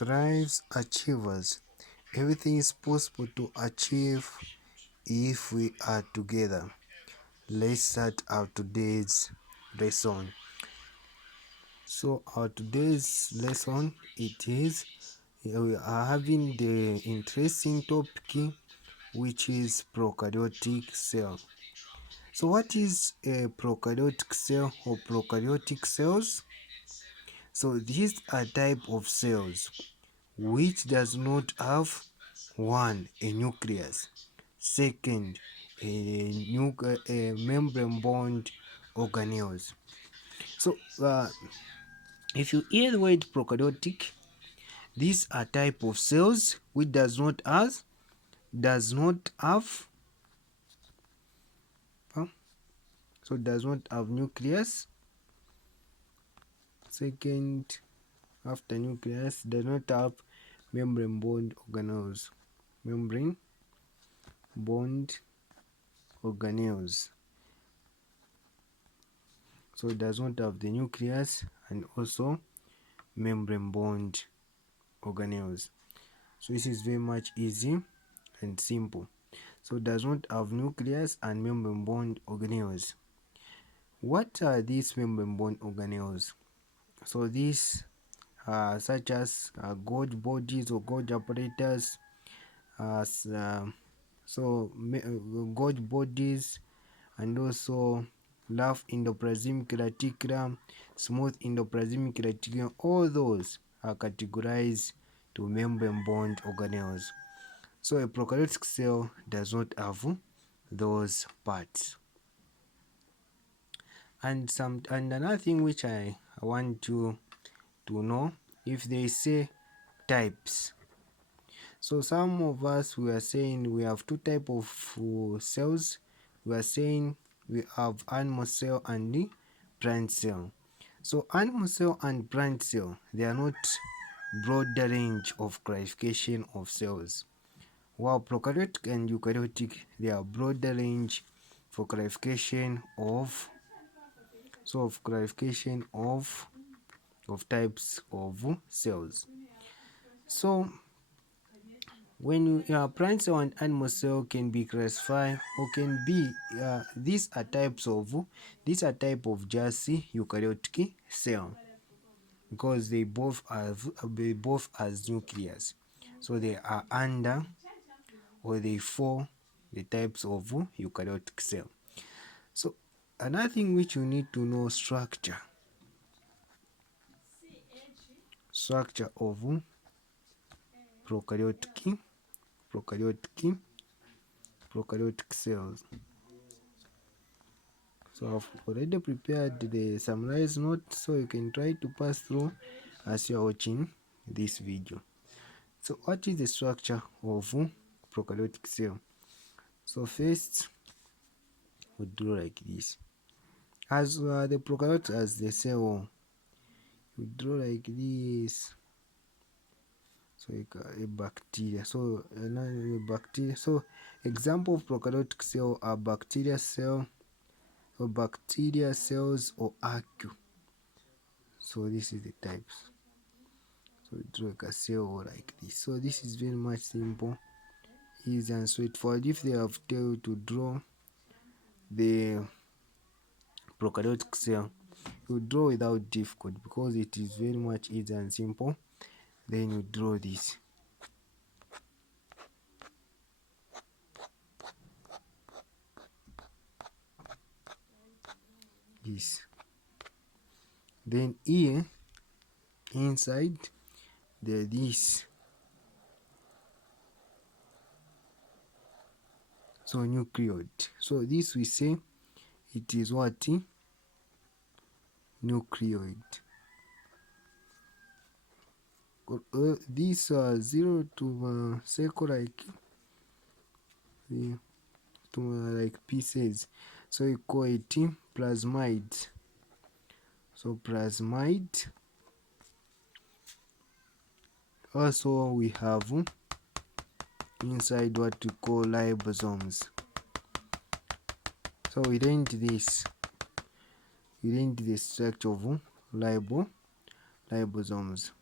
thrives achievers. Everything is possible to achieve if we are together. Let's start our today's lesson. So our today's lesson it is we are having the interesting topic which is prokaryotic cell. So what is a prokaryotic cell or prokaryotic cells? So these are type of cells which does not have one, a nucleus, second, a membrane bound organelles. So if you hear the word prokaryotic, these are type of cells which does not have does not have nucleus. Second, after nucleus, does not have membrane bound organelles. Membrane bound organelles. So it does not have the nucleus and also membrane bound organelles. So this is very much easy and simple. So it does not have nucleus and membrane bound organelles. What are these membrane bound organelles? So these such as Golgi bodies or Golgi apparatus, Golgi bodies, and also rough endoplasmic reticulum, smooth endoplasmic reticulum. All those are categorized to membrane bound organelles. So a prokaryotic cell does not have those parts. And another thing which I want you to know, if they say types, so some of us we are saying we have two type of cells. We are saying we have animal cell and the plant cell. So animal cell and plant cell, they are not broader range of classification of cells, while prokaryotic and eukaryotic, they are broader range for classification of types of cells. So when plant cell and animal cell can be classified or can be these are type of just eukaryotic cell, because they both has nucleus, so they are under or they fall the types of eukaryotic cell. So another thing which you need to know, structure of prokaryotic cells. So I've already prepared the summarized note, so you can try to pass through as you are watching this video. So what is the structure of prokaryotic cell? So first we draw like this. As the prokaryote as the cell, we draw like this. So a bacteria. So a bacteria. So example of prokaryotic cell are bacteria cell, or bacteria cells, or archaea. So this is the types. So draw like a cell like this. So this is very much simple, easy and straightforward. If they have told you to draw the prokaryotic cell, you draw without difficulty because it is very much easy and simple. Then you draw this. Then here inside there this. So nucleoid. So this we say it is what? Nucleoid. This 0 to circle like like pieces. So you call it plasmid. So plasmid. Also we have inside what we call ribosomes. So we learned this. We learned the structure of ribosomes.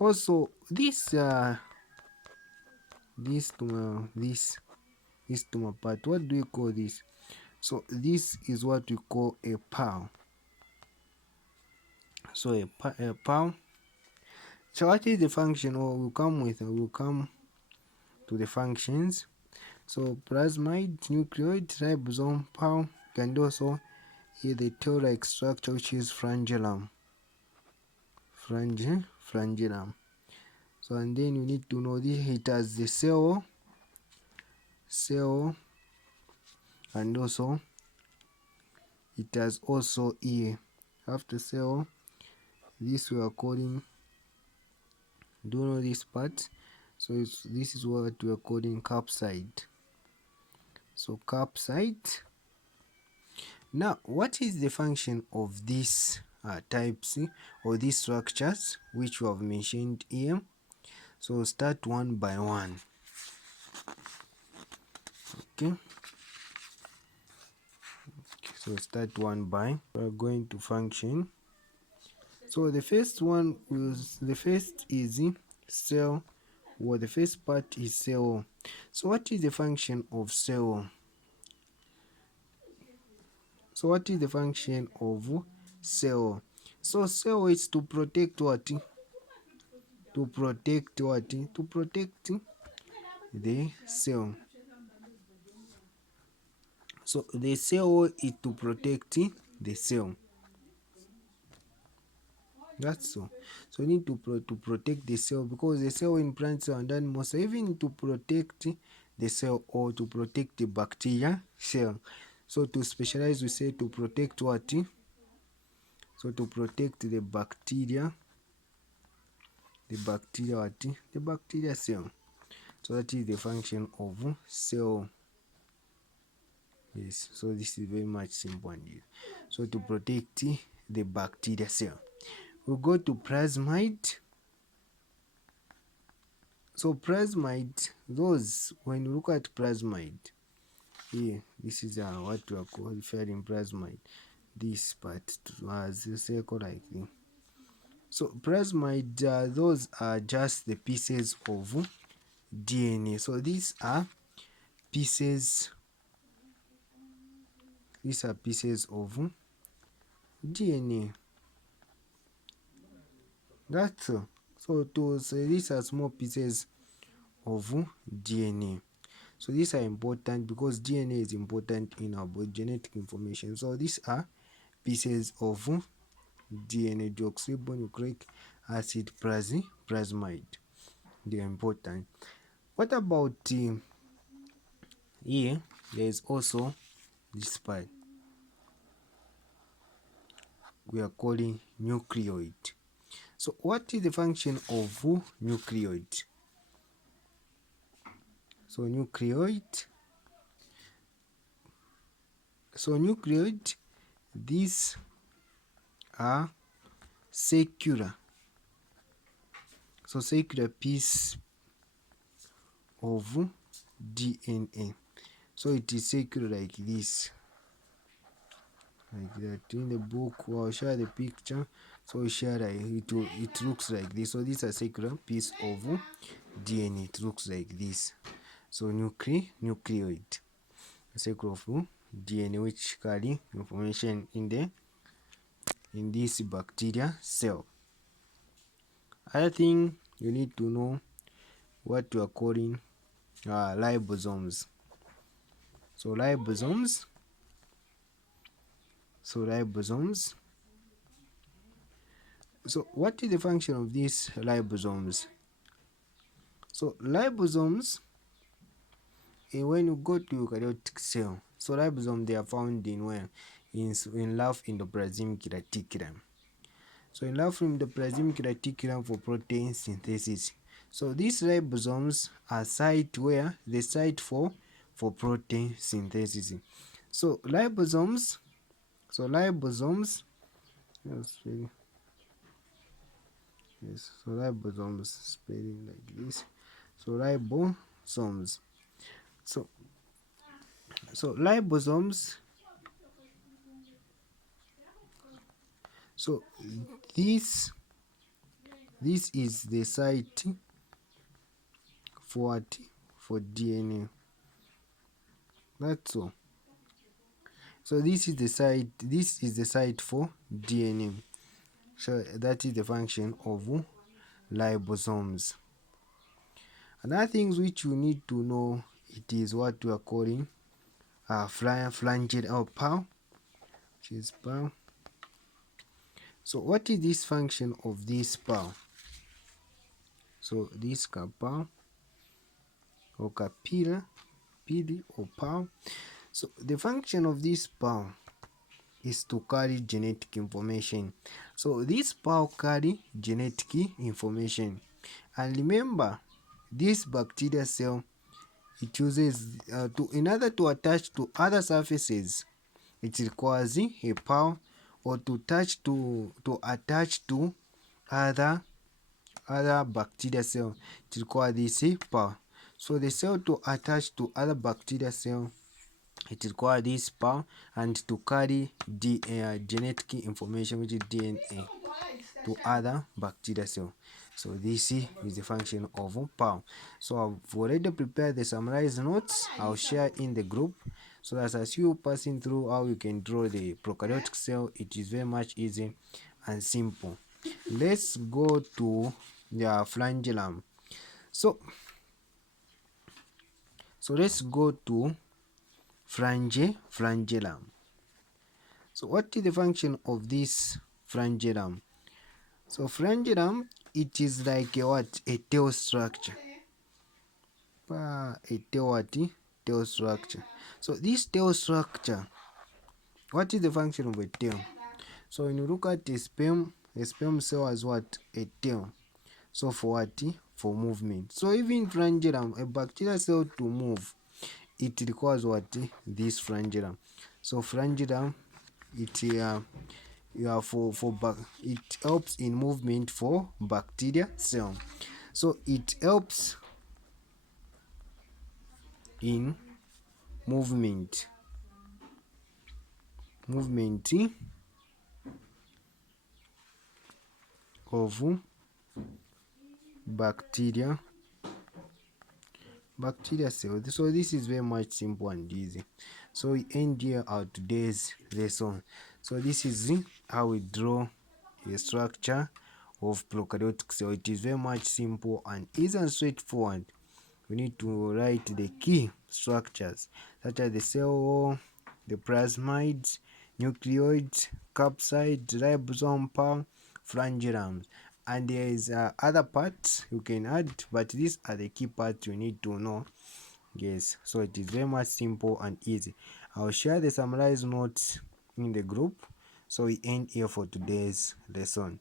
Also, this to my part, what do we call this? So this is what we call a PAL. So a PAL. So what is the function? Or we'll come to the functions. So plasmid, nucleoid, ribosome, PAL, and also here the tail-like structure which is flagellum. Flagellum. So and then you need to know this, it has the cell, and also it has also here after cell. This we are calling, do you know this part? So this is what we are calling capside. So capside. Now what is the function of these types or these structures which we have mentioned here? So start one by one. Okay, so start one by, we're going to function. So the first is cell, or the first part is cell. So what is the function of cell? So what is the function of cell? So cell is to protect what? To protect what? To protect the cell. So the cell is to protect the cell. That's so. So you need to protect the cell, because the cell in plant cell and animal cell, even to protect the cell or to protect the bacteria cell. So to specialize, we say to protect what? So to protect the bacteria what? The bacteria cell. So that is the function of cell. Yes, so this is very much simple and easy. So to protect the bacteria cell. We go to plasmid. So plasmid, those, when you look at plasmid here, this is what we are referring plasmid. This part has a circle like this. So plasmid, those are just the pieces of DNA. So these are pieces of DNA. That's all. So to say these are small pieces of DNA. So these are important because DNA is important in our body, genetic information. So these are pieces of DNA, deoxyribonucleic acid plasmid. They are important. What about here? There is also this part we are calling nucleoid. So what is the function of nucleoid? So nucleoid, these are circular. So circular piece of DNA. So it is circular like this, like that. In the book, I'll share the picture. So share it looks like this. So this is a circular piece of DNA. It looks like this. So nucleoid, a circle of DNA which carry information in this bacteria cell. Other thing you need to know, what you are calling ribosomes. So ribosomes. So what is the function of these ribosomes? So ribosomes, when you go to eukaryotic cell, so ribosomes, they are found in where? In large endoplasmic reticulum. So in large endoplasmic reticulum for protein synthesis. So these ribosomes are site where the site for protein synthesis. So ribosomes, yes, so ribosomes spelling like this. So ribosomes. So ribosomes. So these This is the site for what? For DNA. That's all. So this is the site. This is the site for DNA. So that is the function of ribosomes. Another things which you need to know, it is what we are calling flangel or PAL, which is PAL. So what is this function of this PAL? So this PAL or capilla, PD or PAL. So the function of this PAL is to carry genetic information. So this PAL carry genetic information, and remember, this bacteria cell, it uses in order to attach to other surfaces, it requires a PAL, or to attach to other bacteria cell, it requires this PAL. So the cell to attach to other bacteria cell, it requires this PAL, and to carry the genetic information, which is DNA, to other bacteria cell. So this is the function of PAL. So I've already prepared the summarized notes. I'll share in the group, so that as you passing through how you can draw the prokaryotic cell, it is very much easy and simple. Let's go to the flagellum. So let's go to flagellum. So what is the function of this flagellum? So flagellum, it is like a what? A tail structure. A tail what? Tail structure. So this tail structure, what is the function of a tail? So when you look at a sperm cell has what? A tail. So for what? For movement. So even flagellum, a bacterial cell to move, it requires what? This flagellum. So flagellum, it it helps in movement for bacteria cell. So it helps in movement of bacteria cell. So this is very much simple and easy. So we end here our today's lesson. So this is how we draw a structure of prokaryotic cell. It is very much simple and easy and straightforward. We need to write the key structures, such as the cell wall, the plasmids, nucleoids, capsids, ribosome, PAL, flagellums, and there is other parts you can add, but these are the key parts you need to know. Yes, so it is very much simple and easy. I'll share the summarized notes in the group. So we end here for today's lesson.